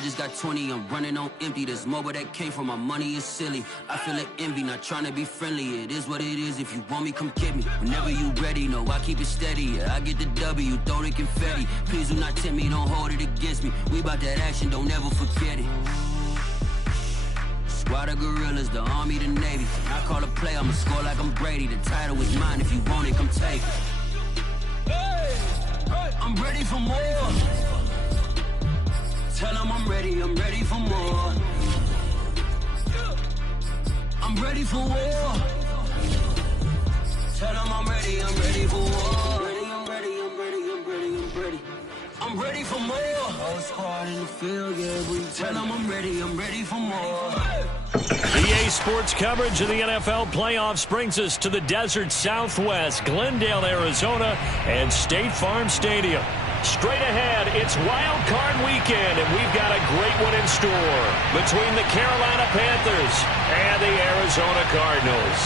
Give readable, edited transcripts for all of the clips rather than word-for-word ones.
I just got 20, I'm running on empty. There's more where that came from, my money is silly. I feel like envy, not trying to be friendly. It is what it is, if you want me, come get me. Whenever you ready, no, I keep it steady. Yeah, I get the W, throw the confetti. Please do not tempt me, don't hold it against me. We about that action, don't ever forget it. Squad of gorillas, the army, the navy. I call a play, I'ma score like I'm Brady. The title is mine, if you want it, come take it. I'm ready for more. Tell them I'm ready for more. I'm ready for war. Tell them I'm ready for war. I'm ready for more. Whole squad in the field, yeah, we tell them I'm ready for more. EA Sports coverage of the NFL playoffs brings us to the desert Southwest, Glendale, Arizona, and State Farm Stadium. Straight ahead, it's Wild Card Weekend, and we've got a great one in store between the Carolina Panthers and the Arizona Cardinals.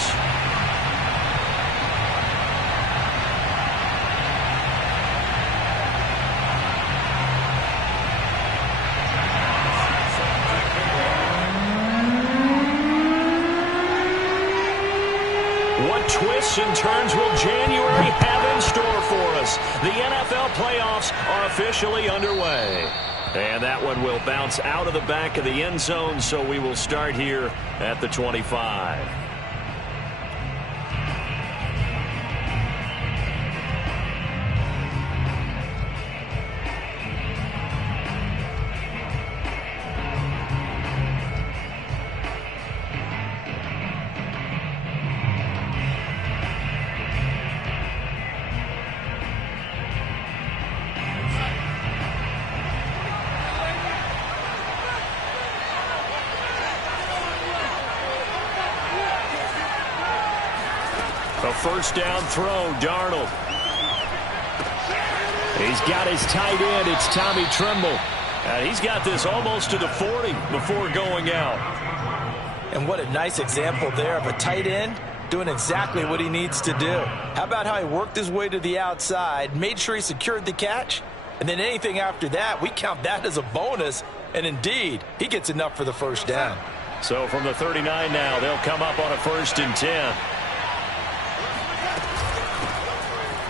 What twists and turns will January have in store for us? The NFL playoffs are officially underway. And that one will bounce out of the back of the end zone, so we will start here at the 25. A first down throw, Darnold. He's got his tight end. It's Tommy Tremble. And he's got this almost to the 40 before going out. And what a nice example there of a tight end doing exactly what he needs to do. How about how he worked his way to the outside, made sure he secured the catch, and then anything after that, we count that as a bonus. And indeed, he gets enough for the first down. So from the 39 now, they'll come up on a 1st and 10.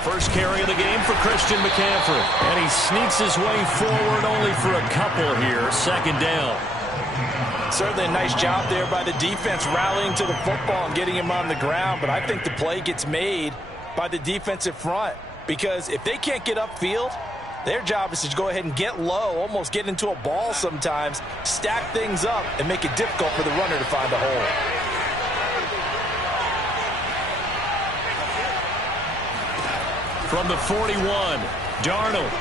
First carry of the game for Christian McCaffrey. And he sneaks his way forward only for a couple here. 2nd down. Certainly a nice job there by the defense rallying to the football and getting him on the ground. But I think the play gets made by the defensive front. Because if they can't get upfield, their job is to go ahead and get low, almost get into a ball sometimes, stack things up, and make it difficult for the runner to find a hole. From the 41, Darnold.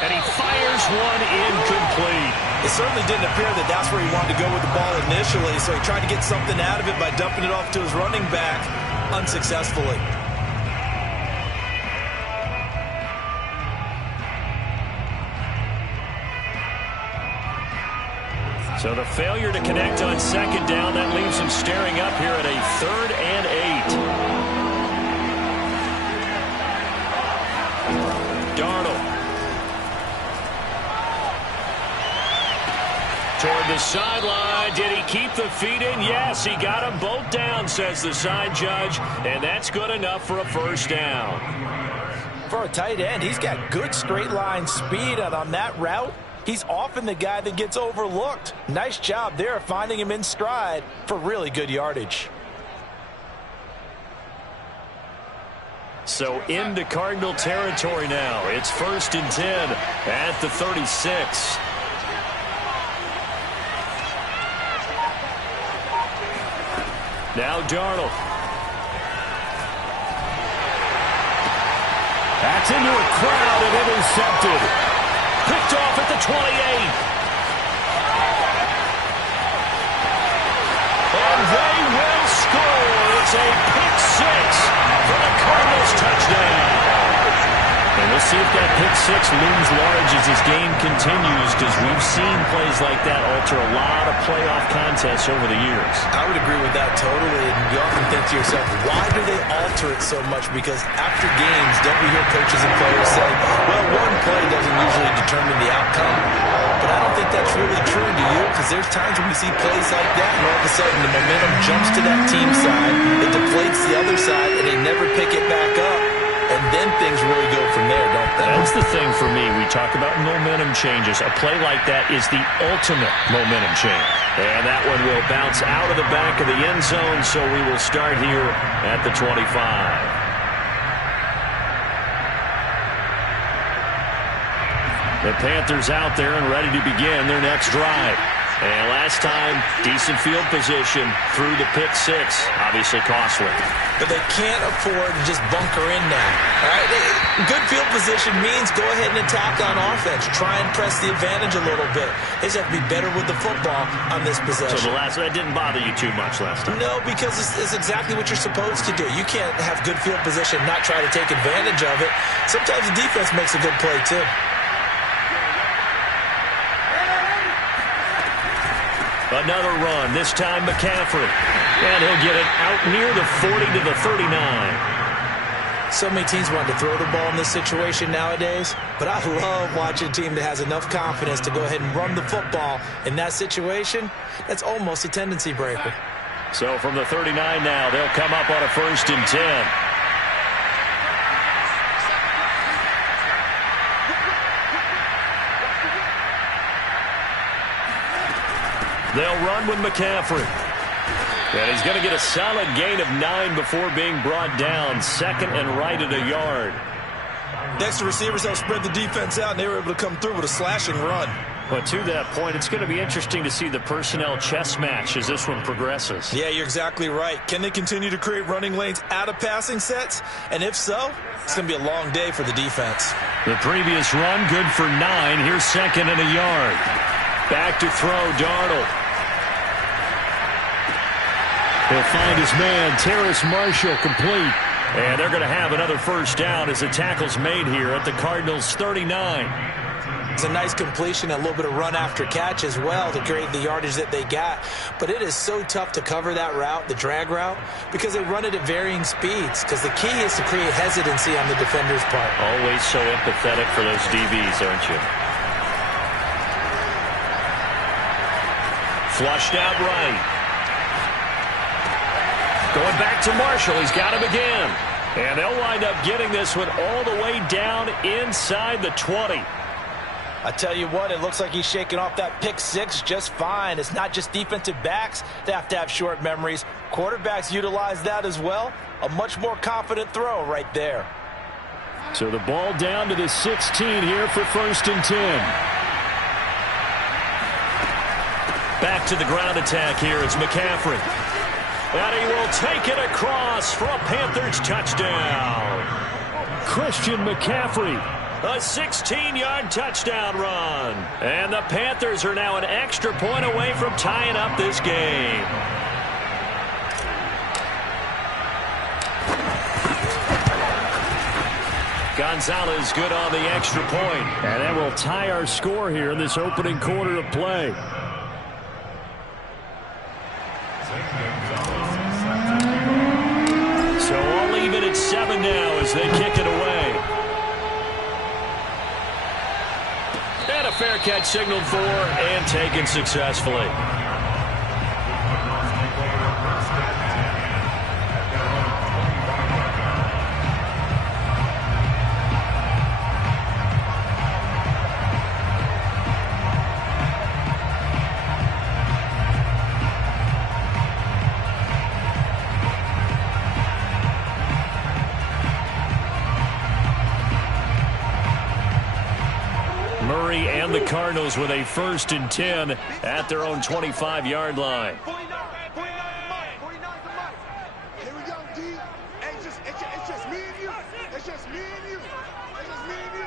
And he fires one incomplete. It certainly didn't appear that that's where he wanted to go with the ball initially, so he tried to get something out of it by dumping it off to his running back unsuccessfully. So the failure to connect on 2nd down, that leaves him staring up here at a 3rd and 8. Darnold. Toward the sideline. Did he keep the feet in? Yes, he got them both down, says the side judge. And that's good enough for a 1st down. For a tight end, he's got good straight line speed, and on that route, he's often the guy that gets overlooked. Nice job there finding him in stride for really good yardage. So into Cardinal territory now. It's 1st and 10 at the 36. Now Darnold. That's into a crowd and intercepted. Picked off at the 28. And they will score. It's a pick 6 for the Cardinals touchdown. And we'll see if that pick 6 looms large as this game continues, because we've seen plays like that alter a lot of playoff contests over the years. I would agree with that totally. And you often think to yourself, why do they alter it so much? Because after games, don't we hear coaches and players say, well, one play doesn't usually determine the outcome. But I don't think that's really true, do you? Because there's times when we see plays like that, and all of a sudden the momentum jumps to that team side, it deflates the other side, and they never pick it back up. And then things really go from there, don't they? That's the thing for me. We talk about momentum changes. A play like that is the ultimate momentum change. And that one will bounce out of the back of the end zone, so we will start here at the 25. The Panthers out there and ready to begin their next drive. And last time, decent field position through the pick six. Obviously costly. But they can't afford to just bunker in now. All right? Good field position means go ahead and attack on offense. Try and press the advantage a little bit. They just have to be better with the football on this possession. So that didn't bother you too much last time? No, because it's exactly what you're supposed to do. You can't have good field position and not try to take advantage of it. Sometimes the defense makes a good play, too. Another run, this time McCaffrey. And he'll get it out near the 40 to the 39. So many teams want to throw the ball in this situation nowadays, but I love watching a team that has enough confidence to go ahead and run the football in that situation. That's almost a tendency breaker. So from the 39 now, they'll come up on a 1st and 10. They'll run with McCaffrey. And he's going to get a solid gain of 9 before being brought down. Second and right at a yard. Next, the receivers help spread the defense out, and they were able to come through with a slashing run. But to that point, it's going to be interesting to see the personnel chess match as this one progresses. Yeah, you're exactly right. Can they continue to create running lanes out of passing sets? And if so, it's going to be a long day for the defense. The previous run, good for 9. Here's second and a yard. Back to throw, Darnold. He'll find his man, Terrace Marshall, complete. And they're going to have another first down as the tackle's made here at the Cardinals' 39. It's a nice completion, a little bit of run after catch as well to create the yardage that they got. But it is so tough to cover that route, the drag route, because they run it at varying speeds. Because the key is to create hesitancy on the defender's part. Always so empathetic for those DBs, aren't you? Flushed out right. Going back to Marshall. He's got him again. And they'll wind up getting this one all the way down inside the 20. I tell you what, it looks like he's shaking off that pick six just fine. It's not just defensive backs that have to have short memories. Quarterbacks utilize that as well. A much more confident throw right there. So the ball down to the 16 here for 1st and 10. Back to the ground attack here. It's McCaffrey. And he will take it across for a Panthers touchdown. Christian McCaffrey, a 16-yard touchdown run. And the Panthers are now an extra point away from tying up this game. Gonzalez good on the extra point. And that will tie our score here in this opening quarter of play. So all even at 7 now as they kick it away. And a fair catch signaled for and taken successfully. Murray and the Cardinals with a 1st and 10 at their own 25-yard line. Here we go, D. Hey, it's just me and you. It's just me and you. It's just me and you.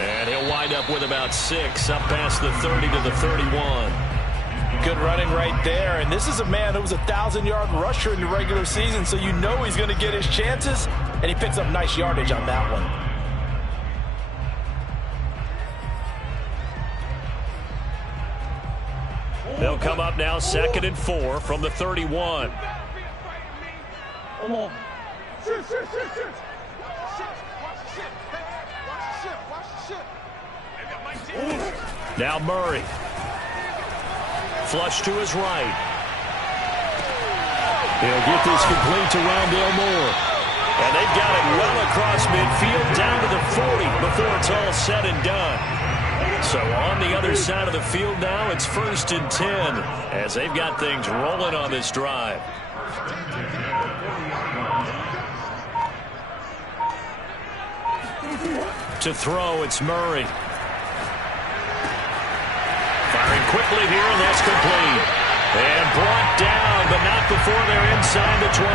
And he'll wind up with about 6 up past the 30 to the 31. Good running right there. And this is a man who was a 1,000-yard rusher in the regular season, so you know he's going to get his chances, and he picks up nice yardage on that one. They'll come up now 2nd and 4 from the 31. Come on. Shit. Watch the shit. Watch the shit. Now Murray. Flush to his right. He'll get this complete to Rondale Moore. And they've got it well across midfield down to the 40 before it's all said and done. So on the other side of the field now, it's 1st and 10 as they've got things rolling on this drive. To throw, it's Murray. Firing quickly here, and that's complete. And brought down, but not before they're inside the 25.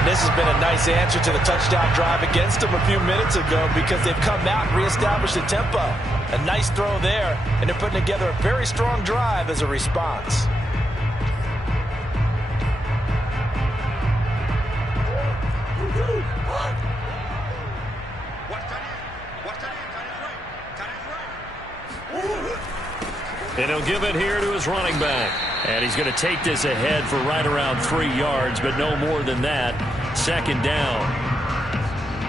And this has been a nice answer to the touchdown drive against them a few minutes ago because they've come out and reestablished the tempo. A nice throw there, and they're putting together a very strong drive as a response. And he'll give it here to his running back. And he's going to take this ahead for right around 3 yards, but no more than that. 2nd down.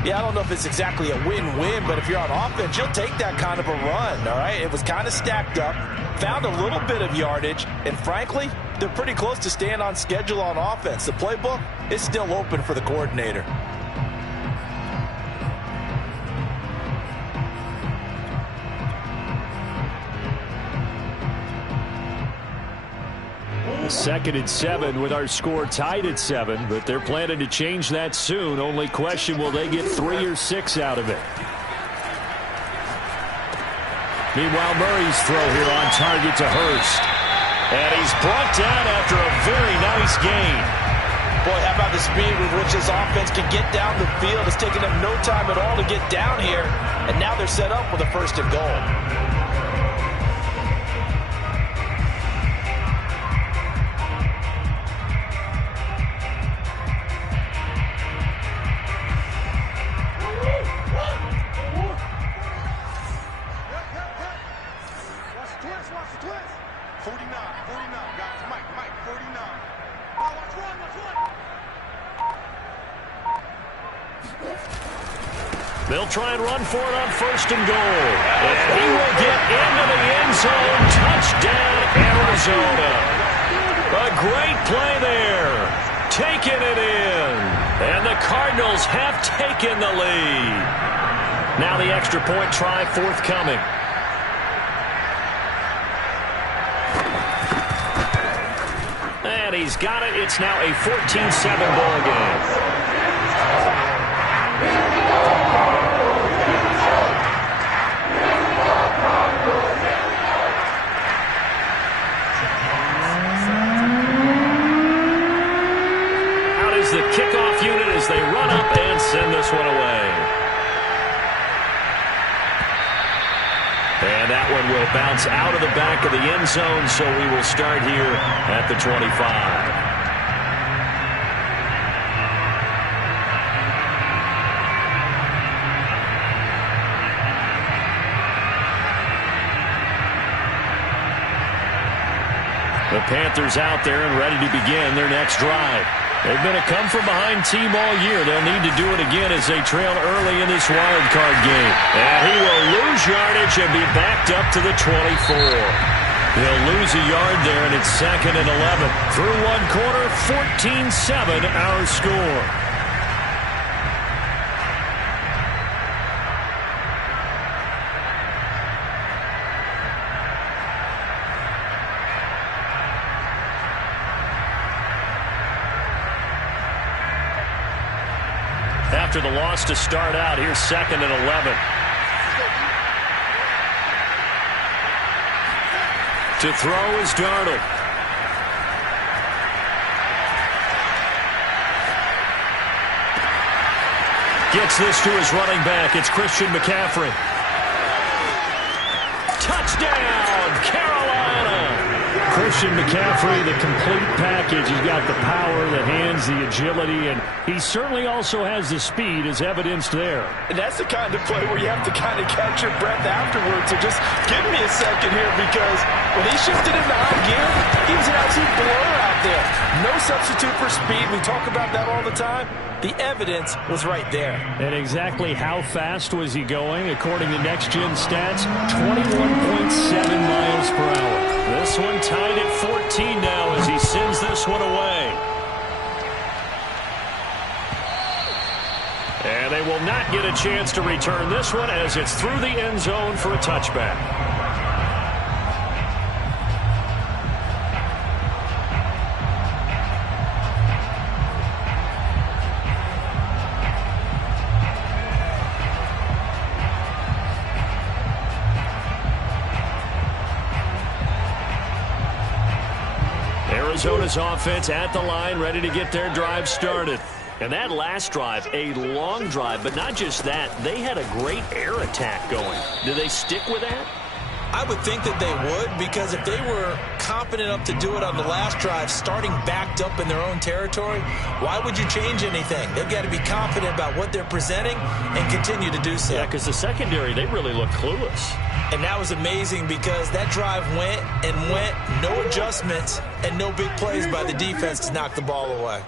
Yeah, I don't know if it's exactly a win-win, but if you're on offense, you'll take that kind of a run, all right? It was kind of stacked up, found a little bit of yardage, and frankly, they're pretty close to staying on schedule on offense. The playbook is still open for the coordinator. Second and 7 with our score tied at 7, but they're planning to change that soon. Only question, will they get 3 or 6 out of it? Meanwhile, Murray's throw here on target to Hurst. And he's brought down after a very nice gain. Boy, how about the speed with which this offense can get down the field? It's taken them no time at all to get down here, and now they're set up with a 1st and goal. They'll try and run for it on 1st and goal. And he will get into the end zone. Touchdown, Arizona. A great play there. Taking it in. And the Cardinals have taken the lead. Now the extra point try forthcoming. And he's got it. It's now a 14-7 ball game. The kickoff unit as they run up and send this one away. And that one will bounce out of the back of the end zone, so we will start here at the 25. The Panthers out there and ready to begin their next drive. They've been a come-from-behind team all year. They'll need to do it again as they trail early in this wild card game. And he will lose yardage and be backed up to the 24. He'll lose a yard there, and it's 2nd and 11. Through one quarter, 14-7 our score. After the loss to start out, here's 2nd and 11. To throw is Darnold. Gets this to his running back. It's Christian McCaffrey. Touchdown, Carolina! Christian McCaffrey, the complete package advantage. He's got the power, the hands, the agility, and he certainly also has the speed as evidenced there. And that's the kind of play where you have to kind of catch your breath afterwards. So just give me a second here, because when he shifted into high gear, he was an absolute blur out there. No substitute for speed. We talk about that all the time. The evidence was right there. And exactly how fast was he going? According to Next Gen Stats, 21.7 miles per hour. This one tied at 14 now as he sends this one away. And they will not get a chance to return this one as it's through the end zone for a touchback. Arizona's offense at the line, ready to get their drive started. And that last drive, a long drive, but not just that, they had a great air attack going. Do they stick with that? I would think that they would, because if they were confident enough to do it on the last drive, starting backed up in their own territory, why would you change anything? They've got to be confident about what they're presenting and continue to do so. Yeah, because the secondary, they really look clueless. And that was amazing, because that drive went and went, no adjustments, and no big plays by the defense to knock the ball away.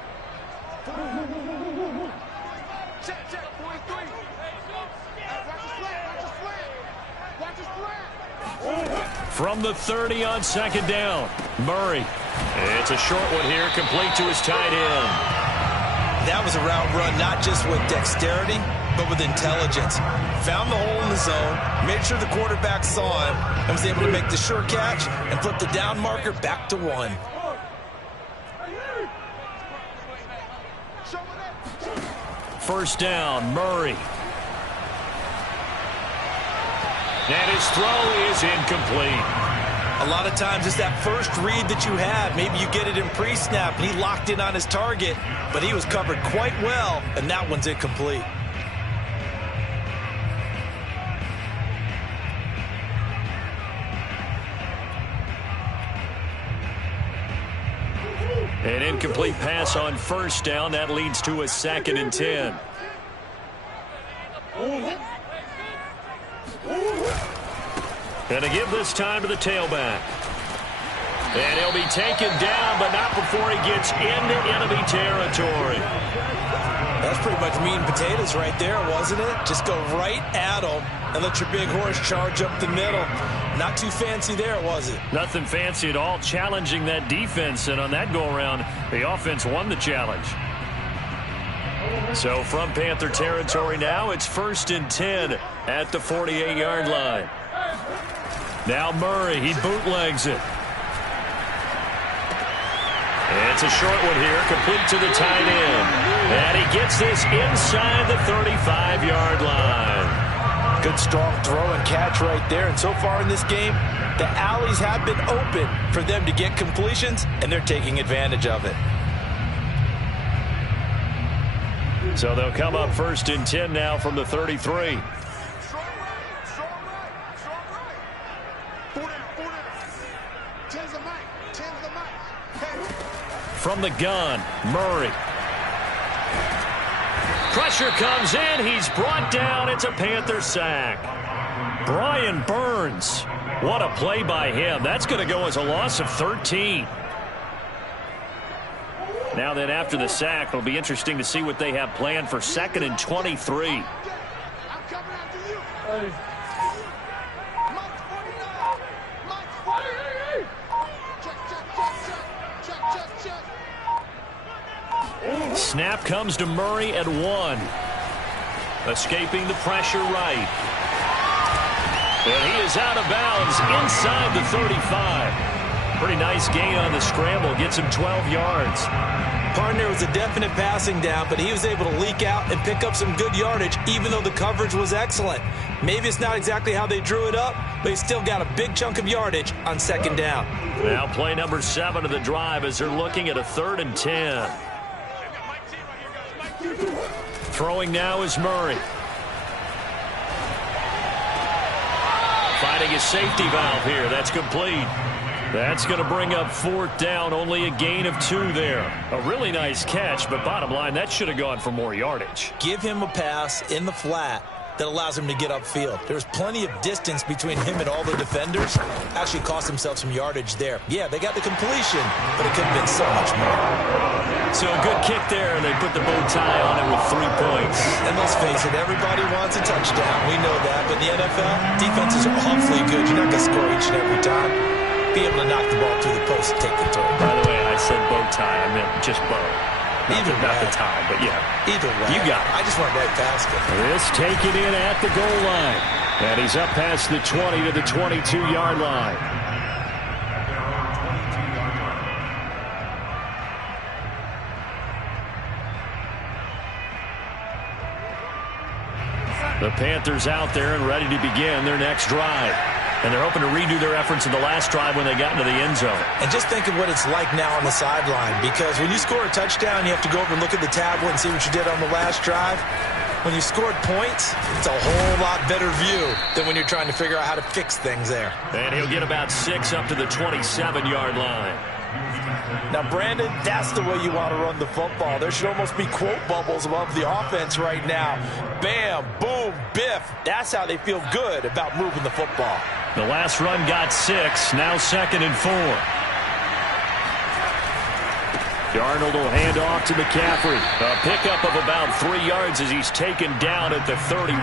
From the 30 on second down, Murray. It's a short one here, complete to his tight end. That was a route run, not just with dexterity, but with intelligence. Found the hole in the zone, made sure the quarterback saw him, and was able to make the sure catch and flip the down marker back to 1. First down, Murray. And his throw is incomplete. A lot of times it's that first read that you have. Maybe you get it in pre-snap, and he locked in on his target, but he was covered quite well, and that one's incomplete. An incomplete pass on first down. That leads to a 2nd and 10. Gonna give this time to the tailback. And he'll be taken down, but not before he gets into enemy territory. That's pretty much meat and potatoes right there, wasn't it? Just go right at him and let your big horse charge up the middle. Not too fancy there, was it? Nothing fancy at all, challenging that defense, and on that go-around, the offense won the challenge. So from Panther territory now, it's 1st and 10 at the 48-yard line. Now Murray, he bootlegs it. It's a short one here, complete to the tight end. And he gets this inside the 35-yard line. Good strong throw and catch right there. And so far in this game, the alleys have been open for them to get completions, and they're taking advantage of it. So they'll come up 1st and 10 now from the 33. From the gun, Murray. Pressure comes in. He's brought down. It's a Panther sack. Brian Burns. What a play by him. That's going to go as a loss of 13. Now then, after the sack, it'll be interesting to see what they have planned for 2nd and 23. I'm coming after you. Mike 49. Mike 49. Check. Snap comes to Murray at 1. Escaping the pressure right. And he is out of bounds inside the 35. Pretty nice gain on the scramble. Gets him 12 yards. Partner was a definite passing down, but he was able to leak out and pick up some good yardage, even though the coverage was excellent. Maybe it's not exactly how they drew it up, but he still got a big chunk of yardage on 2nd down. Now play number 7 of the drive as they're looking at a 3rd and 10. Throwing now is Murray. Finding his safety valve here. That's complete. That's going to bring up 4th down, only a gain of 2 there. A really nice catch, but bottom line, that should have gone for more yardage. Give him a pass in the flat that allows him to get upfield. There's plenty of distance between him and all the defenders. Actually cost himself some yardage there. Yeah, they got the completion, but it could have been so much more. So a good kick there, and they put the bow tie on it with 3 points. And let's face it, everybody wants a touchdown. We know that, but in the NFL, defenses are awfully good. You're not going to score each and every time. Be able to knock the ball through the post and take the throw. By the way, I said bow tie. I meant just bow. Not the tie, but yeah. Either way. You got it. I just went right past it. This taken in at the goal line. And he's up past the 20 to the 22-yard line. The Panthers out there and ready to begin their next drive. And they're hoping to redo their efforts in the last drive when they got into the end zone. And just think of what it's like now on the sideline, because when you score a touchdown, you have to go over and look at the tablet and see what you did on the last drive. When you scored points, it's a whole lot better view than when you're trying to figure out how to fix things there. And he'll get about 6 up to the 27-yard line. Now, Brandon, that's the way you want to run the football. There should almost be quote bubbles above the offense right now. Bam, boom, biff. That's how they feel good about moving the football. The last run got 6, now 2nd and 4. Darnold will hand off to McCaffrey. A pickup of about 3 yards as he's taken down at the 31.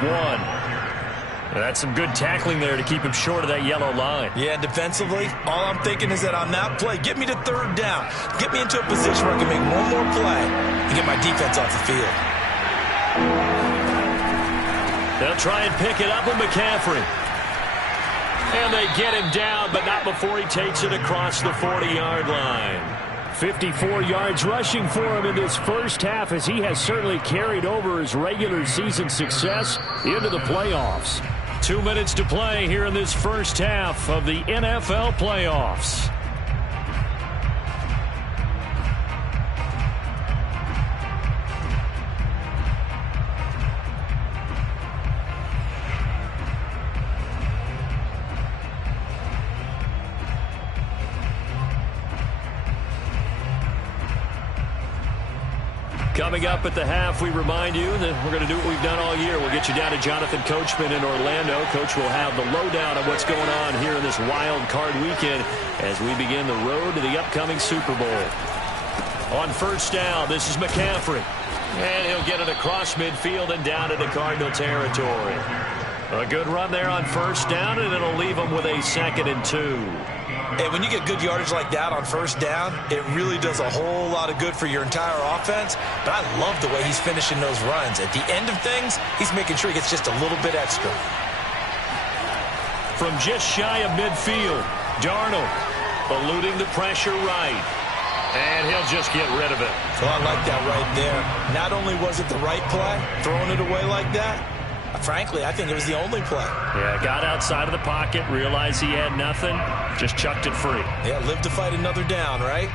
That's some good tackling there to keep him short of that yellow line. Yeah, defensively, all I'm thinking is that on that play, get me to 3rd down. Get me into a position where I can make one more play and get my defense off the field. They'll try and pick it up with McCaffrey. And they get him down, but not before he takes it across the 40-yard line. 54 yards rushing for him in this first half, as he has certainly carried over his regular season success into the playoffs. 2 minutes to play here in this first half of the NFL playoffs. Coming up at the half, we remind you that we're going to do what we've done all year. We'll get you down to Jonathan Coachman in Orlando. Coach will have the lowdown of what's going on here in this wild card weekend as we begin the road to the upcoming Super Bowl. On 1st down, this is McCaffrey. And he'll get it across midfield and down into Cardinal territory. A good run there on 1st down, and it'll leave him with a 2nd and 2. And when you get good yardage like that on 1st down, it really does a whole lot of good for your entire offense. But I love the way he's finishing those runs. At the end of things, he's making sure he gets just a little bit extra. From just shy of midfield, Darnold eluding the pressure right. And he'll just get rid of it. Well, I like that right there. Not only was it the right play, throwing it away like that, frankly, I think it was the only play. Yeah, got outside of the pocket, realized he had nothing, just chucked it free. Yeah, live to fight another down, right?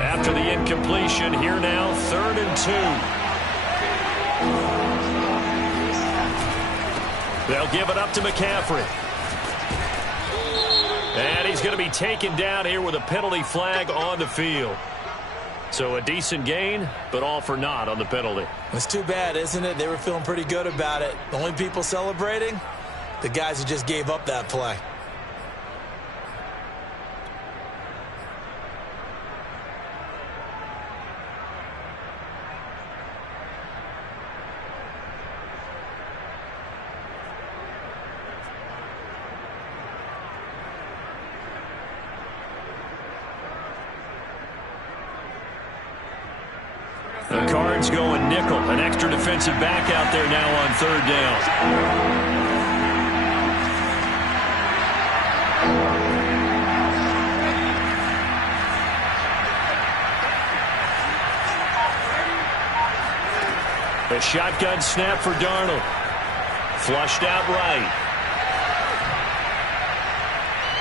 After the incompletion, here now, 3rd and 2. They'll give it up to McCaffrey. And he's going to be taken down here with a penalty flag on the field. So a decent gain, but all for naught on the penalty. It's too bad, isn't it? They were feeling pretty good about it. The only people celebrating, the guys who just gave up that play. The Cards going nickel. An extra defensive back out there now on 3rd down. A shotgun snap for Darnold. Flushed out right.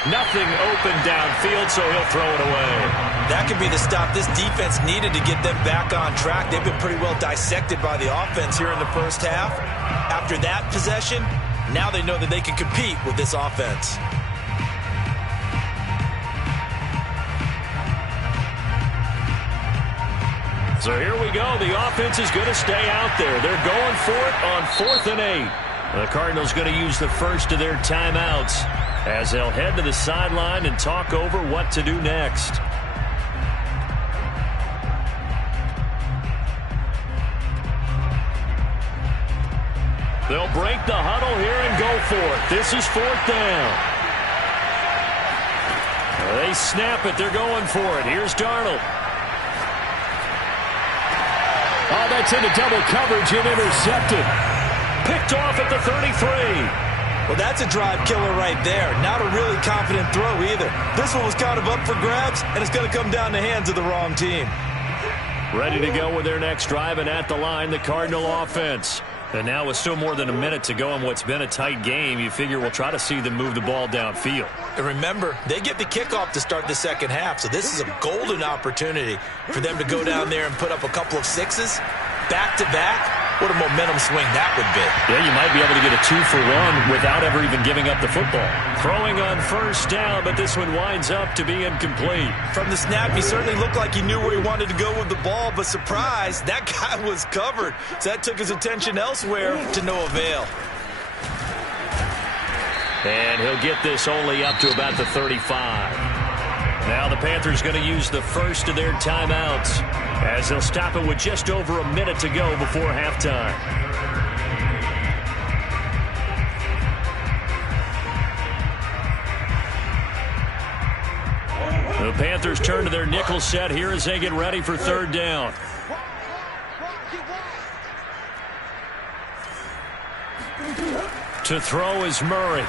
Nothing open downfield, so he'll throw it away. That could be the stop this defense needed to get them back on track. They've been pretty well dissected by the offense here in the first half. After that possession, Now they know that they can compete with this offense. So here we go. The offense is going to stay out there. They're going for it on 4th and 8. The Cardinals going to use the first of their timeouts as they'll head to the sideline and talk over what to do next. They'll break the huddle here and go for it. This is 4th down. They snap it. They're going for it. Here's Darnold. Oh, that's into double coverage and intercepted. Picked off at the 33. Well, that's a drive killer right there. Not a really confident throw either. This one was kind of up for grabs, and it's going to come down the hands of the wrong team. Ready to go with their next drive, and at the line, the Cardinal offense. And now with still more than a minute to go in what's been a tight game, you figure we'll try to see them move the ball downfield. And remember, they get the kickoff to start the second half, so this is a golden opportunity for them to go down there and put up a couple of sixes back-to-back. What a momentum swing that would be. Yeah, you might be able to get a 2-for-1 without ever even giving up the football. Throwing on first down, but this one winds up to be incomplete. From the snap, he certainly looked like he knew where he wanted to go with the ball, but surprise, that guy was covered. So that took his attention elsewhere to no avail. And he'll get this only up to about the 35. Now the Panthers going to use the first of their timeouts as they'll stop it with just over a minute to go before halftime. The Panthers turn to their nickel set here as they get ready for 3rd down. To throw is Murray.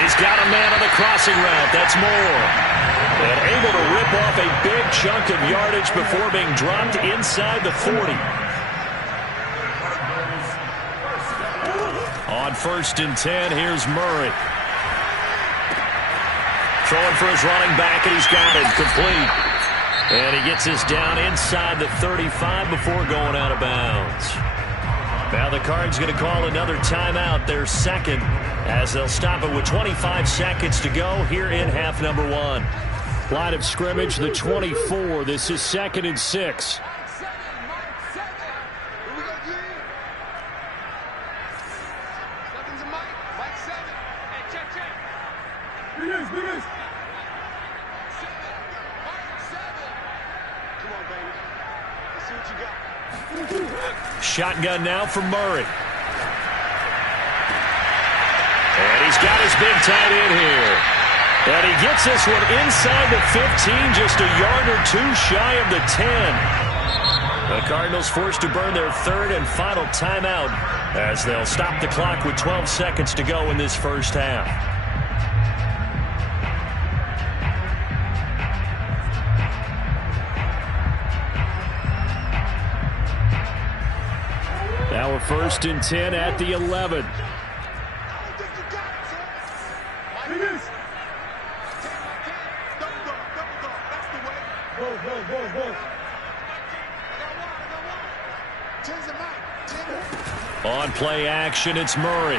He's got a man on the crossing route. That's Moore. And able to rip off a big chunk of yardage before being dropped inside the 40. On 1st and 10, here's Murray. Throwing for his running back, and he's got it complete. And he gets us down inside the 35 before going out of bounds. Now the Cards going to call another timeout, their second, as they'll stop it with 25 seconds to go here in half number 1. Line of scrimmage, the 24. This is 2nd and 6. Shotgun now for Murray. And he's got his big tight end here. And he gets this one inside the 15, just a yard or two shy of the 10. The Cardinals forced to burn their 3rd and final timeout as they'll stop the clock with 12 seconds to go in this first half. Now we're 1st and 10 at the 11. On play action, it's Murray.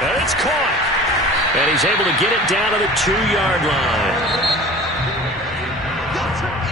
And it's caught. And he's able to get it down to the 2-yard line.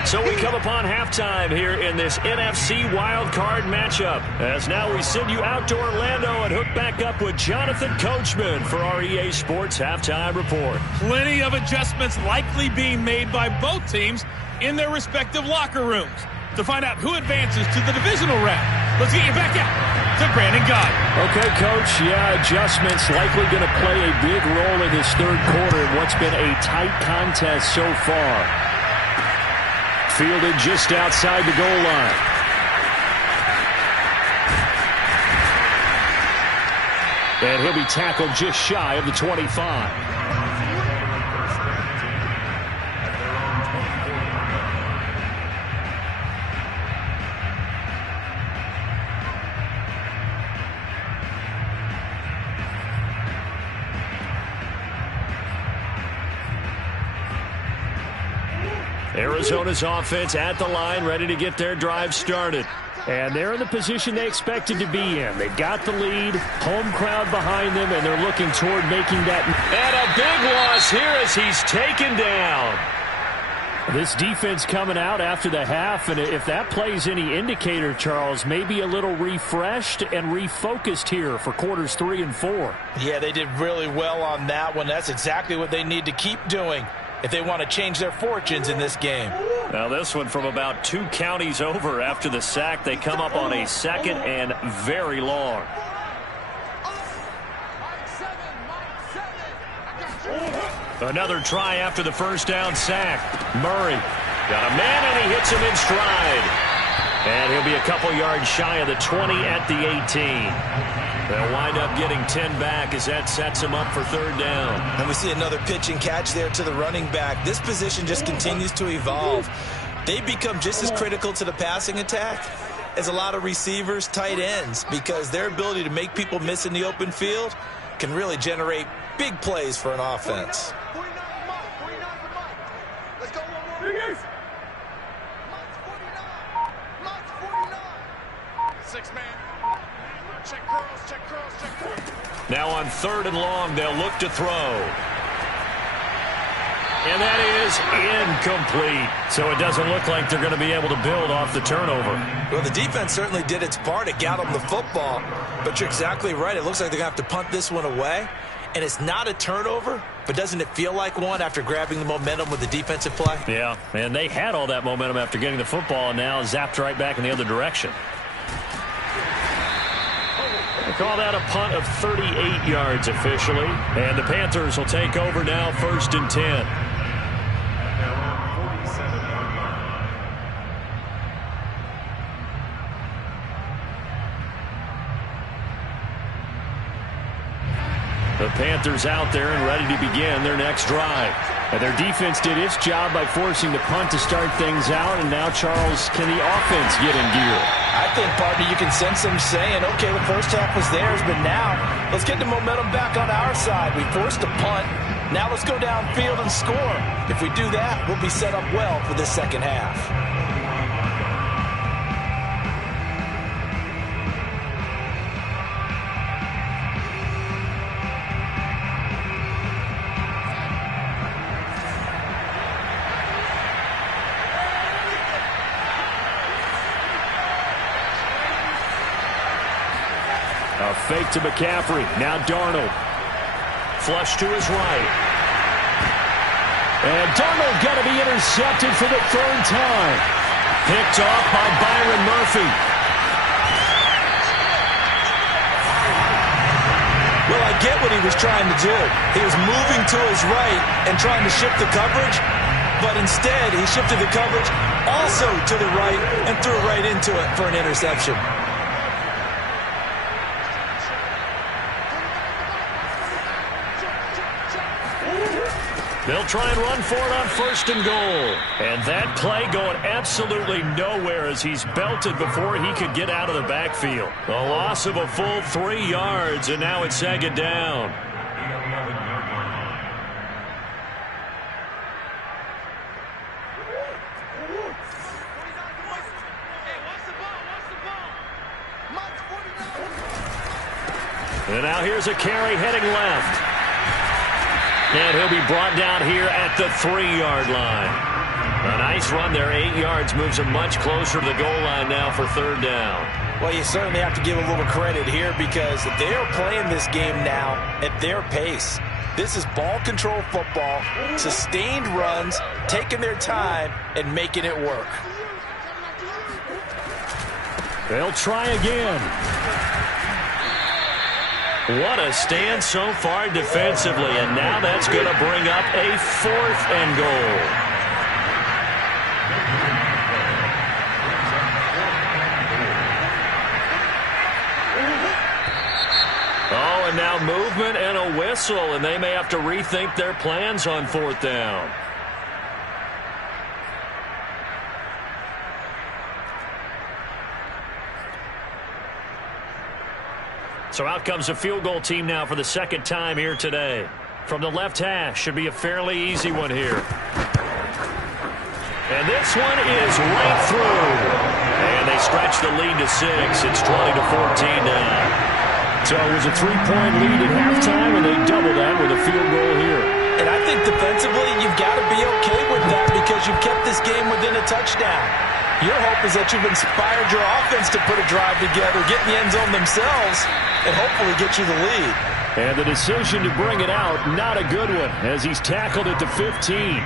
So we come upon halftime here in this NFC wildcard matchup. As now we send you out to Orlando and hook back up with Jonathan Coachman for our EA Sports Halftime Report. Plenty of adjustments likely being made by both teams in their respective locker rooms. To find out who advances to the divisional round, let's get you back out to Brandon Gott. Okay, Coach. Yeah, adjustments likely going to play a big role in this 3rd quarter in what's been a tight contest so far. Fielded just outside the goal line. And he'll be tackled just shy of the 25. Arizona's offense at the line, ready to get their drive started. And they're in the position they expected to be in. They've got the lead, home crowd behind them, and they're looking toward making that. And a big loss here as he's taken down. This defense coming out after the half, and if that plays any indicator, Charles, maybe a little refreshed and refocused here for quarters 3 and 4. Yeah, they did really well on that one. That's exactly what they need to keep doing if they want to change their fortunes in this game. Now this one from about 2 counties over after the sack. They come up on a 2nd and very long. Another try after the first down sack. Murray got a man, and he hits him in stride. And he'll be a couple yards shy of the 20 at the 18. They'll wind up getting 10 back as that sets him up for 3rd down. And we see another pitch and catch there to the running back. This position just continues to evolve. They become just as critical to the passing attack as a lot of receivers, tight ends, because their ability to make people miss in the open field can really generate big plays for an offense. Now on 3rd and long, they'll look to throw. And that is incomplete. So it doesn't look like they're going to be able to build off the turnover. Well, the defense certainly did its part. It got them the football. But you're exactly right. It looks like they're going to have to punt this one away. And it's not a turnover, but doesn't it feel like one after grabbing the momentum with the defensive play? Yeah, and they had all that momentum after getting the football, and now zapped right back in the other direction. They call that a punt of 38 yards officially. And the Panthers will take over now, 1st and 10. The Panthers out there and ready to begin their next drive. And their defense did its job by forcing the punt to start things out. And now, Charles, can the offense get in gear? I think, partner, you can sense them saying, okay, the first half was theirs, but now let's get the momentum back on our side. We forced a punt. Now let's go downfield and score. If we do that, we'll be set up well for this second half. A fake to McCaffrey. Now Darnold. Flush to his right. And Darnold got to be intercepted for the 3rd time. Picked off by Byron Murphy. Well, I get what he was trying to do. He was moving to his right and trying to shift the coverage, but instead he shifted the coverage also to the right and threw right into it for an interception. They'll try and run for it on 1st and goal. And that play going absolutely nowhere as he's belted before he could get out of the backfield. A loss of a full 3 yards, and now it's 2nd down. And now here's a carry heading left. And he'll be brought down here at the 3-yard line. A nice run there, 8 yards, moves him much closer to the goal line now for 3rd down. Well, you certainly have to give a little credit here because they are playing this game now at their pace. This is ball control football, sustained runs, taking their time and making it work. They'll try again. What a stand so far defensively, and now that's going to bring up a 4th and goal. Oh, and now movement and a whistle, and they may have to rethink their plans on 4th down. So out comes the field goal team now for the 2nd time here today. From the left hash, should be a fairly easy one here. And this one is right through. And And they stretch the lead to 6. It's 20-14 now. So it was a 3-point lead at halftime, and they double that with a field goal here. And I think defensively, you've got to be okay with that because you've kept this game within a touchdown. Your hope is that you've inspired your offense to put a drive together, get in the end zone themselves, and hopefully get you the lead. And the decision to bring it out, not a good one, as he's tackled at the 15.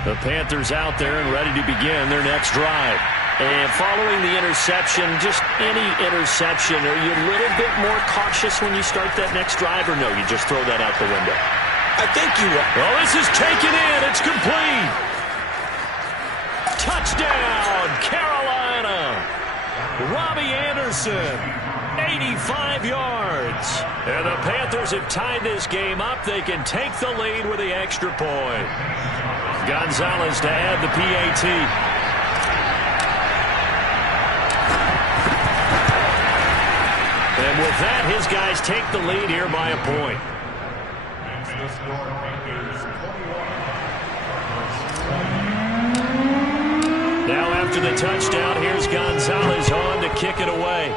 The Panthers out there and ready to begin their next drive. And following the interception, just any interception, are you a little bit more cautious when you start that next drive, or no, you just throw that out the window? I think you will. Well, this is taken in. It's complete. Touchdown, Carolina. Robbie Anderson, 85 yards. And the Panthers have tied this game up. They can take the lead with the extra point. Gonzalez to add the PAT. And with that, his guys take the lead here by a point. Now after the touchdown, here's Gonzalez on to kick it away.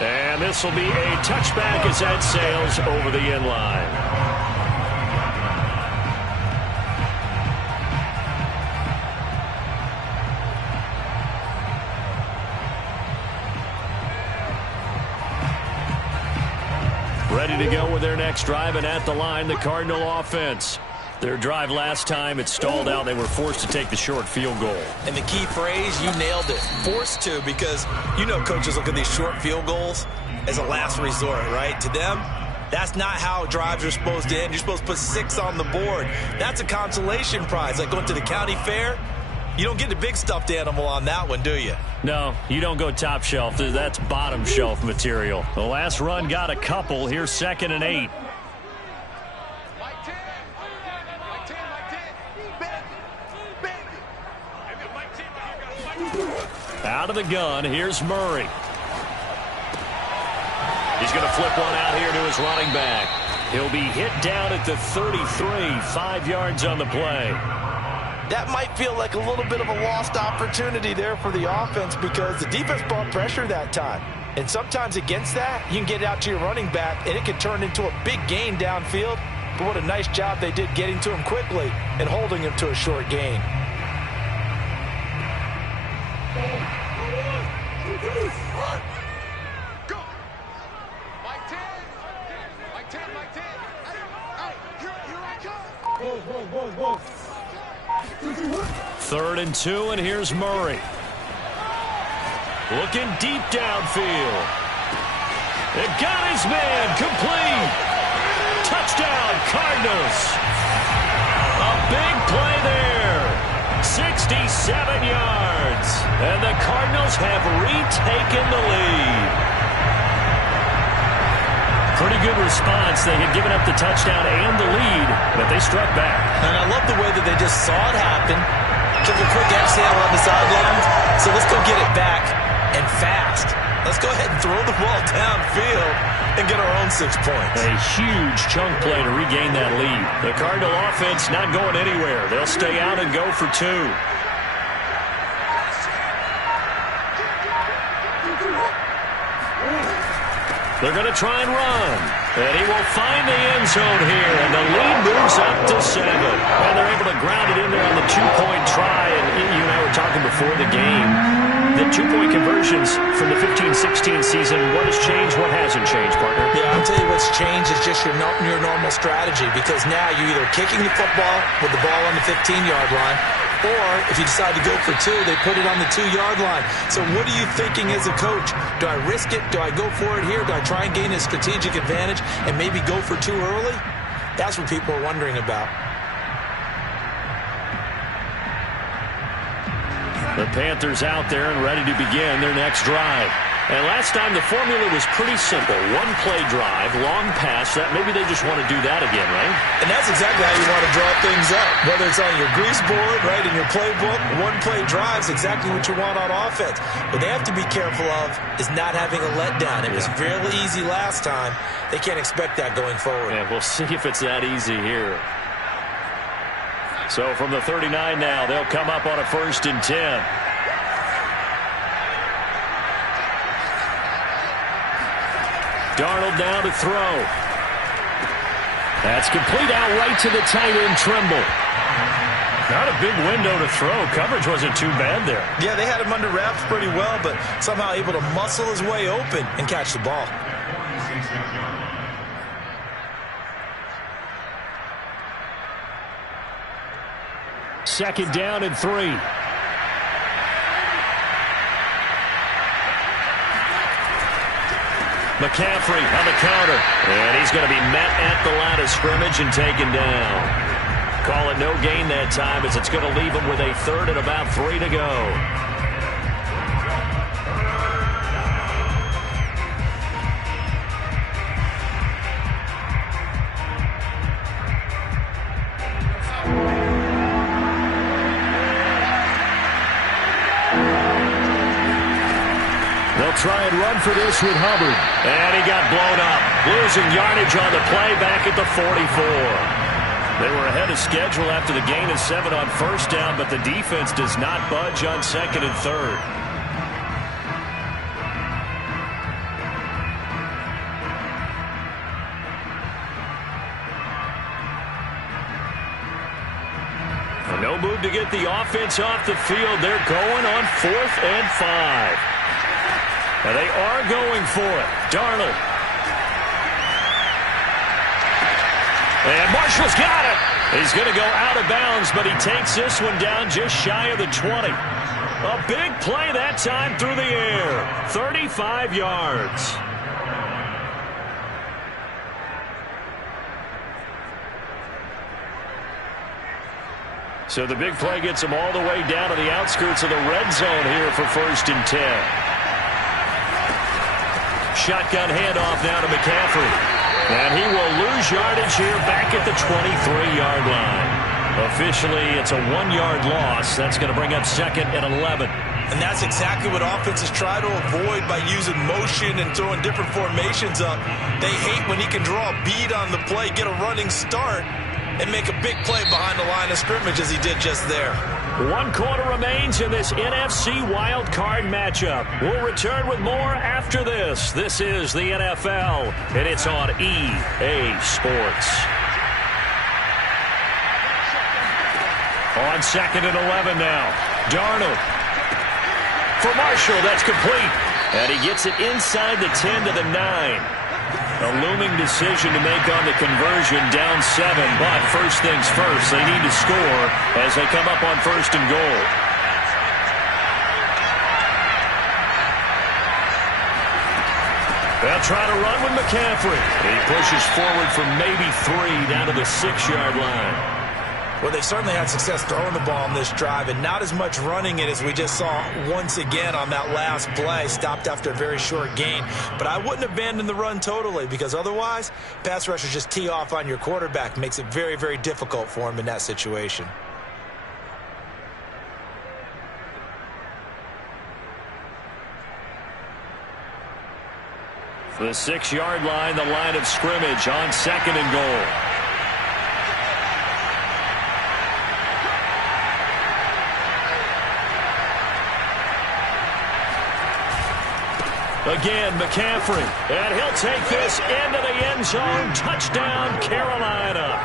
And this will be a touchback as that sails over the end line. Ready to go with their next drive, and at the line, the Cardinal offense. Their drive last time, it stalled out. They were forced to take the short field goal. And the key phrase, you nailed it. Forced to, because you know coaches look at these short field goals as a last resort, right? To them, that's not how drives are supposed to end. You're supposed to put 6 on the board. That's a consolation prize. Like going to the county fair, you don't get the big stuffed animal on that one, do you? No, you don't go top shelf. That's bottom shelf material. The last run got a couple. Here's 2nd and 8. Out of the gun, here's Murray. He's going to flip one out here to his running back. He'll be hit down at the 33, 5 yards on the play. That might feel like a little bit of a lost opportunity there for the offense because the defense brought pressure that time. And sometimes against that, you can get it out to your running back, and it can turn into a big gain downfield. But what a nice job they did getting to him quickly and holding him to a short gain. Third and 2, and here's Murray. Looking deep downfield. It got his man, complete. Touchdown, Cardinals. A big play there. 67 yards. And the Cardinals have retaken the lead. Pretty good response. They had given up the touchdown and the lead, but they struck back. And I love the way that they just saw it happen. Took a quick exhale on the sidelines. So let's go get it back and fast. Let's go ahead and throw the ball downfield and get our own 6 points. A huge chunk play to regain that lead. The Cardinal offense not going anywhere. They'll stay out and go for 2. They're going to try and run. And he will find the end zone here. And the lead moves up to 7. And they're able to ground it in there on the 2-point try. And you and I were talking before the game. The 2-point conversions from the 15-16 season, what has changed, what hasn't changed, partner? Yeah, I'll tell you what's changed is just your normal strategy. Because now you're either kicking the football with the ball on the 15-yard line, or if you decide to go for 2, they put it on the 2-yard line. So what are you thinking as a coach? Do I risk it? Do I go for it here? Do I try and gain a strategic advantage and maybe go for 2 early? That's what people are wondering about. The Panthers out there and ready to begin their next drive. And last time the formula was pretty simple. One play drive, long pass. That maybe they just want to do that again, right? And that's exactly how you want to draw things up. Whether it's on your grease board, right, in your playbook, one play drive is exactly what you want on offense. What they have to be careful of is not having a letdown. It was fairly easy last time. They can't expect that going forward. Yeah, we'll see if it's that easy here. So from the 39 now, they'll come up on a 1st and 10. Darnold now to throw. That's complete out right to the tight end, Trimble. Not a big window to throw. Coverage wasn't too bad there. Yeah, they had him under wraps pretty well, but somehow able to muscle his way open and catch the ball. Second down and 3. McCaffrey on the counter. And he's going to be met at the line of scrimmage and taken down. Call it no gain that time as it's going to leave him with a 3rd and about 3 to go. They'll try and run for this with Hubbard. And he got blown up. Losing yardage on the play back at the 44. They were ahead of schedule after the gain of 7 on 1st down, but the defense does not budge on 2nd and 3rd. No move to get the offense off the field. They're going on 4th and 5. And they are going for it. Darnold. And Marshall's got it. He's going to go out of bounds, but he takes this one down just shy of the 20. A big play that time through the air. 35 yards. So the big play gets him all the way down to the outskirts of the red zone here for 1st and 10. Shotgun handoff now to McCaffrey. And he will lose yardage here back at the 23-yard line. Officially, it's a 1-yard loss. That's going to bring up 2nd and 11. And that's exactly what offenses try to avoid by using motion and throwing different formations up. They hate when he can draw a bead on the play, get a running start, and make a big play behind the line of scrimmage as he did just there. 1 quarter remains in this NFC wild card matchup. We'll return with more after this. This is the NFL, and it's on EA Sports. On 2nd and 11 now. Darnold. For Marshall, that's complete. And he gets it inside the 10 to the 9. A looming decision to make on the conversion, down 7. But first things first, they need to score as they come up on 1st and goal. They'll try to run with McCaffrey. He pushes forward for maybe 3 down to the 6-yard line. Well, they certainly had success throwing the ball on this drive and not as much running it as we just saw once again on that last play. Stopped after a very short gain. But I wouldn't abandon the run totally because otherwise, pass rushers just tee off on your quarterback. Makes it very, very difficult for him in that situation. The 6-yard line, the line of scrimmage on 2nd and goal. Again, McCaffrey, and he'll take this into the end zone. Touchdown, Carolina.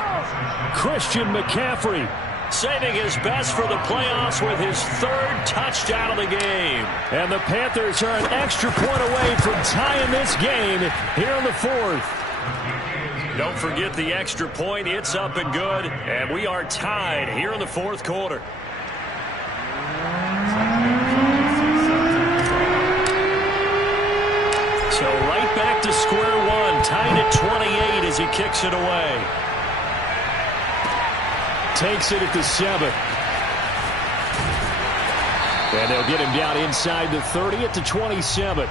Christian McCaffrey saving his best for the playoffs with his 3rd touchdown of the game. And the Panthers are an extra point away from tying this game here in the 4th. Don't forget the extra point. It's up and good, and we are tied here in the 4th quarter. So right back to square one, tied at 28 as he kicks it away. Takes it at the 7. And they'll get him down inside the 30 at the 27.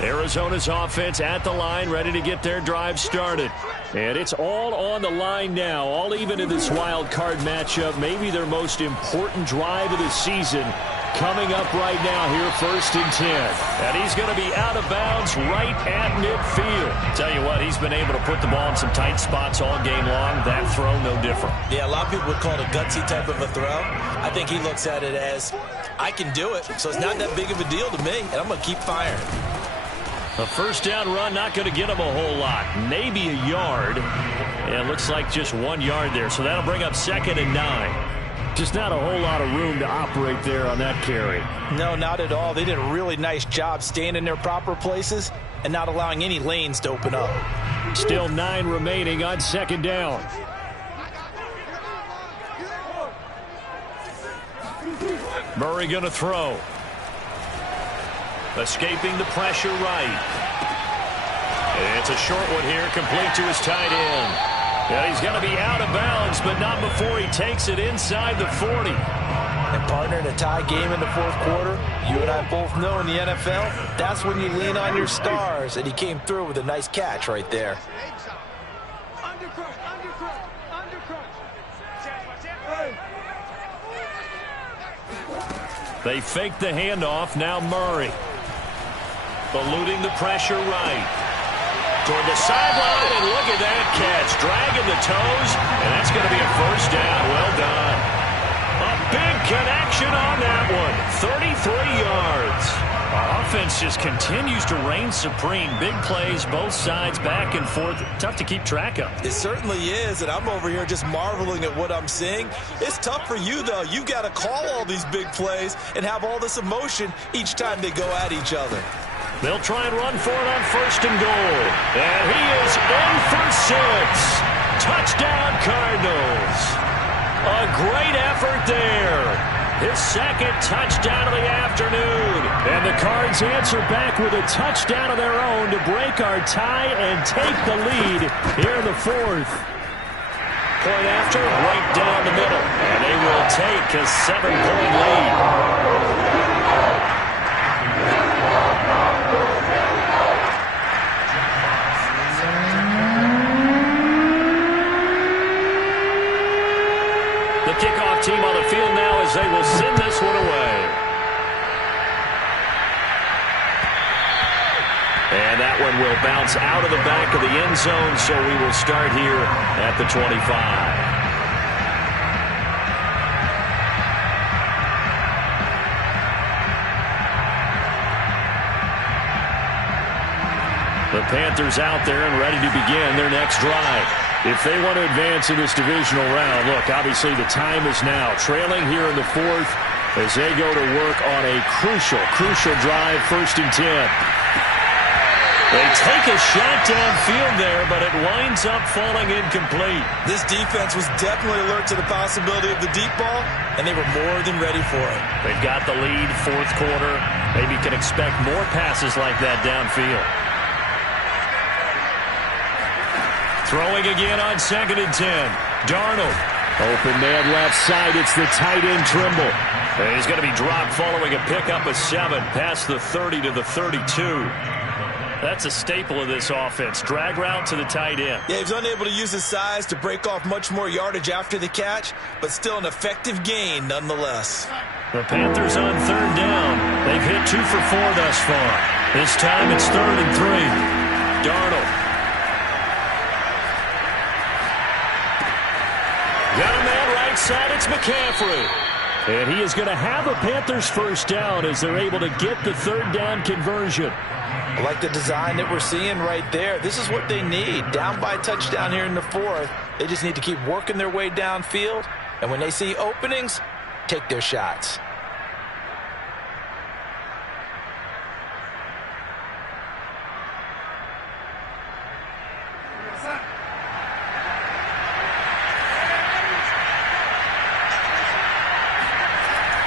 Arizona's offense at the line, ready to get their drive started. And it's all on the line now, all even in this wild card matchup. Maybe their most important drive of the season coming up right now here, 1st and 10. And he's going to be out of bounds right at midfield. Tell you what, he's been able to put the ball in some tight spots all game long. That throw, no different. Yeah, a lot of people would call it a gutsy type of a throw. I think he looks at it as, I can do it, so it's not that big of a deal to me, and I'm going to keep firing. A first down run, not going to get him a whole lot. Maybe a yard. And it looks like just 1 yard there. So that'll bring up 2nd and 9. Just not a whole lot of room to operate there on that carry. No, not at all. They did a really nice job staying in their proper places and not allowing any lanes to open up. Still 9 remaining on 2nd down. Murray going to throw. Escaping the pressure right. It's a short one here, complete to his tight end. Yeah, he's going to be out of bounds, but not before he takes it inside the 40. And partner, in a tie game in the 4th quarter, you and I both know in the NFL, that's when you lean on your stars, and he came through with a nice catch right there. They fake the handoff, now Murray. Eluding the pressure right. Toward the sideline, and look at that catch. Dragging the toes, and that's going to be a first down. Well done. A big connection on that one. 33 yards. Our offense just continues to reign supreme. Big plays, both sides, back and forth. Tough to keep track of. It certainly is, and I'm over here just marveling at what I'm seeing. It's tough for you, though. You've got to call all these big plays and have all this emotion each time they go at each other. They'll try and run for it on 1st and goal. And he is in for 6. Touchdown, Cardinals. A great effort there. His 2nd touchdown of the afternoon. And the Cards answer back with a touchdown of their own to break our tie and take the lead here in the 4th. Point after, right down the middle. And they will take a 7-point lead. Kickoff team on the field now as they will send this one away. And that one will bounce out of the back of the end zone, so we will start here at the 25. The Panthers out there and ready to begin their next drive. If they want to advance in this divisional round, look, obviously the time is now. Trailing here in the 4th as they go to work on a crucial drive, 1st and 10. They take a shot downfield there, but it winds up falling incomplete. This defense was definitely alert to the possibility of the deep ball, and they were more than ready for it. They've got the lead, 4th quarter. Maybe can expect more passes like that downfield. Throwing again on 2nd and 10. Darnold. Open man left side. It's the tight end Trimble. And he's going to be dropped following a pickup of 7 past the 30 to the 32. That's a staple of this offense. Drag route to the tight end. Yeah, he was unable to use his size to break off much more yardage after the catch, but still an effective gain nonetheless. The Panthers on 3rd down. They've hit 2 for 4 thus far. This time it's 3rd and 3. Darnold. Got a man right side, it's McCaffrey. And he is going to have a Panthers first down as they're able to get the 3rd down conversion. I like the design that we're seeing right there. This is what they need. Down by a touchdown here in the 4th. They just need to keep working their way downfield. And when they see openings, take their shots.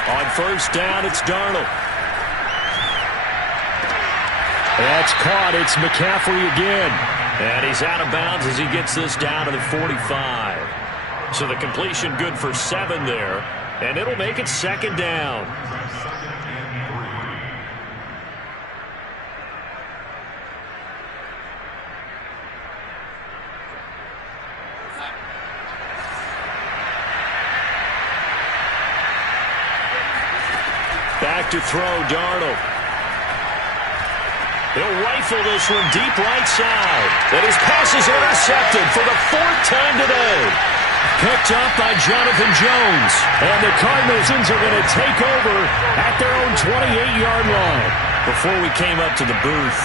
On first down. It's Darnold. That's caught. It's McCaffrey again. And he's out of bounds as he gets this down to the 45. So the completion good for 7 there. And it'll make it second down. Back to throw, Darnold. He'll rifle this one deep right side. And his pass is intercepted for the 4th time today. Picked up by Jonathan Jones. And the Cardinals are going to take over at their own 28-yard line. Before we came up to the booth,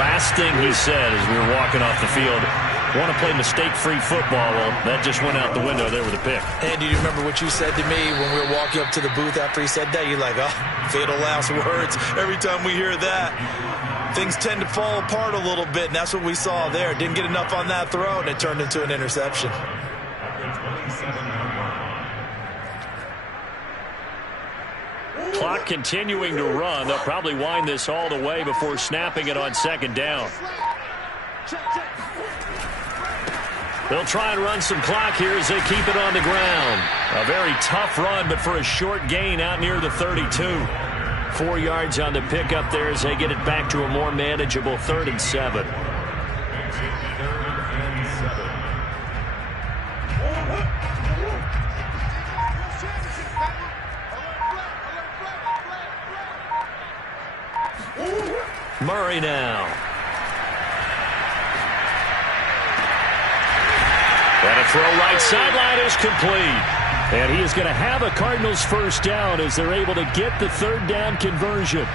last thing he said as we were walking off the field, want to play mistake-free football. Well, that just went out the window there with a pick. And do you remember what you said to me when we were walking up to the booth after he said that? You're like, oh, fatal last words. Every time we hear that, things tend to fall apart a little bit, and that's what we saw there. Didn't get enough on that throw, and it turned into an interception. Clock continuing to run. They'll probably wind this all the way before snapping it on second down. They'll try and run some clock here as they keep it on the ground. A very tough run, but for a short gain out near the 32. 4 yards on the pickup there as they get it back to a more manageable 3rd and 7. Murray now. And a throw right sideline is complete. And he is going to have a Cardinals first down as they're able to get the 3rd down conversion.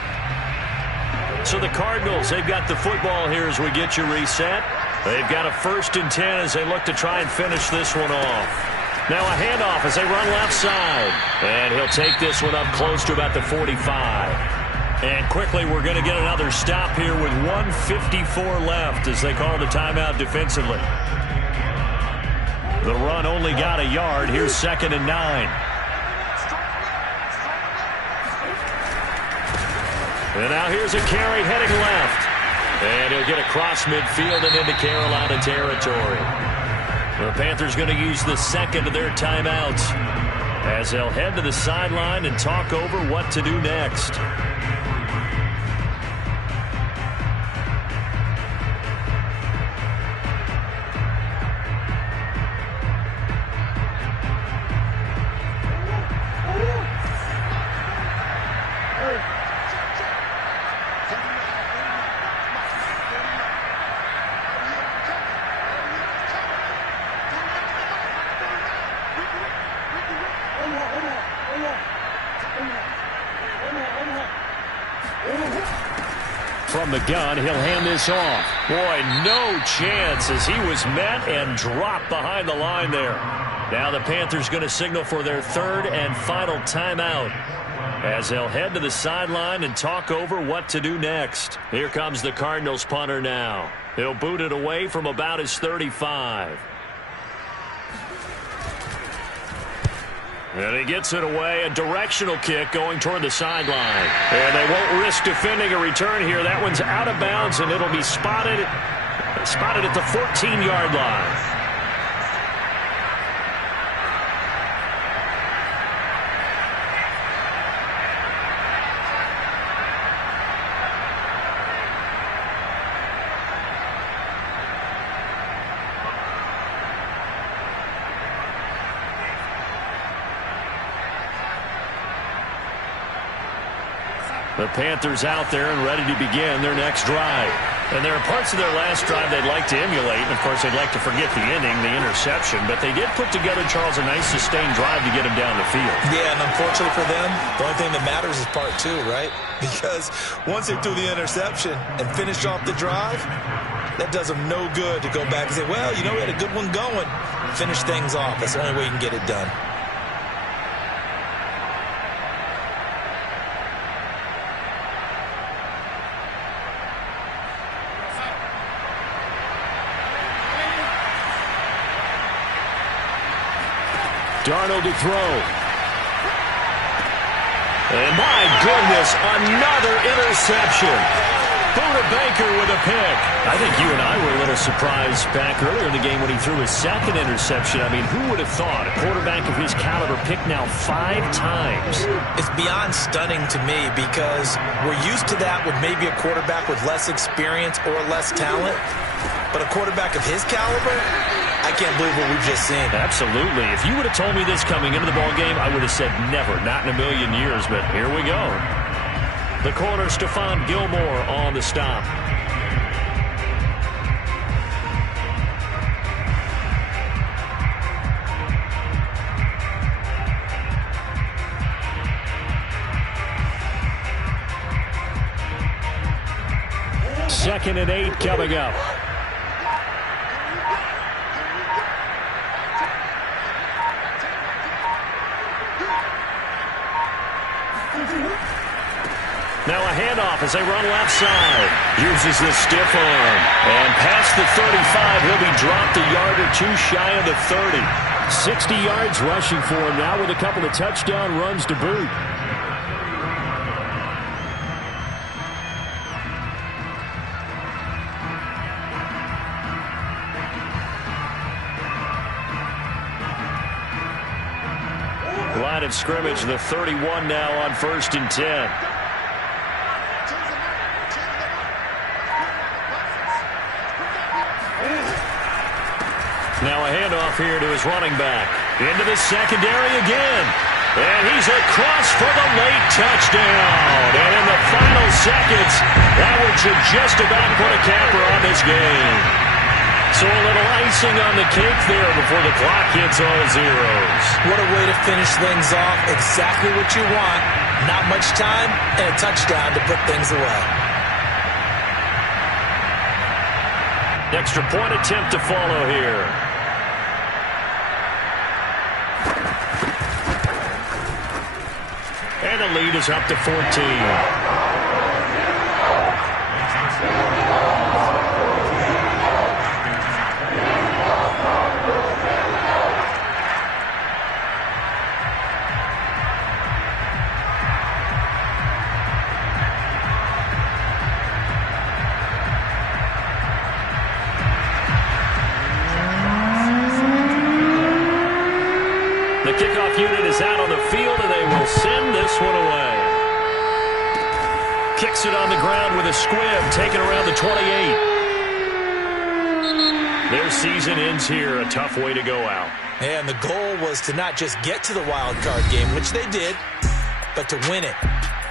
So the Cardinals, they've got the football here as we get you reset. They've got a 1st and 10 as they look to try and finish this one off. Now a handoff as they run left side. And he'll take this one up close to about the 45. And quickly, we're going to get another stop here with 1:54 left as they call the timeout defensively. The run only got a yard. Here's 2nd and 9. And now here's a carry heading left. And he'll get across midfield and into Carolina territory. The Panthers going to use the 2nd of their timeouts as they'll head to the sideline and talk over what to do next. From the gun, he'll hand this off. Boy, no chance as he was met and dropped behind the line there. Now the Panthers going to signal for their 3rd and final timeout as they'll head to the sideline and talk over what to do next. Here comes the Cardinals punter now. He'll boot it away from about his 35. And he gets it away, a directional kick going toward the sideline. And they won't risk defending a return here. That one's out of bounds, and it'll be spotted at the 14-yard line. The Panthers out there and ready to begin their next drive. And there are parts of their last drive they'd like to emulate. And, of course, they'd like to forget the inning, the interception. But they did put together, Charles, a nice sustained drive to get them down the field. Yeah, and unfortunately for them, the only thing that matters is part 2, right? Because once they threw the interception and finished off the drive, that does them no good to go back and say, well, you know, we had a good one going. Finish things off. That's the only way you can get it done. Darnold to throw. And my goodness, another interception. Buda Baker with a pick. I think you and I were a little surprised back earlier in the game when he threw his second interception. I mean, who would have thought a quarterback of his caliber picked now 5 times? It's beyond stunning to me because we're used to that with maybe a quarterback with less experience or less talent. But a quarterback of his caliber, I can't believe what we've just seen. Absolutely. If you would have told me this coming into the ballgame, I would have said never, not in a million years. But here we go. The corner, Stephon Gilmore on the stop. Second and 8 coming up. Now a handoff as they run left side. Uses the stiff arm. And past the 35, he'll be dropped a yard or 2 shy of the 30. 60 yards rushing for him now with a couple of touchdown runs to boot. Line of scrimmage, the 31 now on 1st and 10. Now a handoff here to his running back. Into the secondary again. And he's across for the late touchdown. And in the final seconds, that one should just about put a capper on this game. So a little icing on the cake there before the clock hits all zeros. What a way to finish things off. Exactly what you want. Not much time and a touchdown to put things away. Extra point attempt to follow here. And the lead is up to 14. The kickoff unit is out on the field, and they will send this one away. Kicks it on the ground with a squib, taken around the 28. Their season ends here. A tough way to go out. And the goal was to not just get to the wild card game, which they did, but to win it.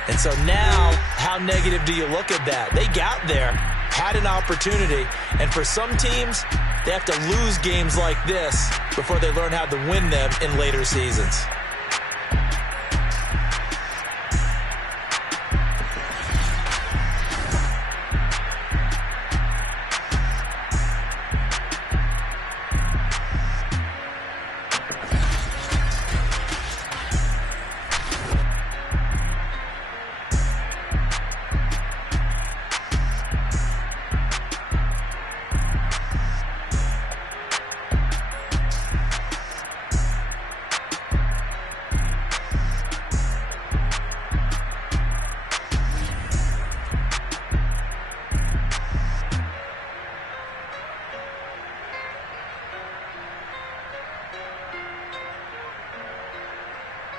And so now, how negative do you look at that? They got there, had an opportunity, and for some teams, they have to lose games like this before they learn how to win them in later seasons.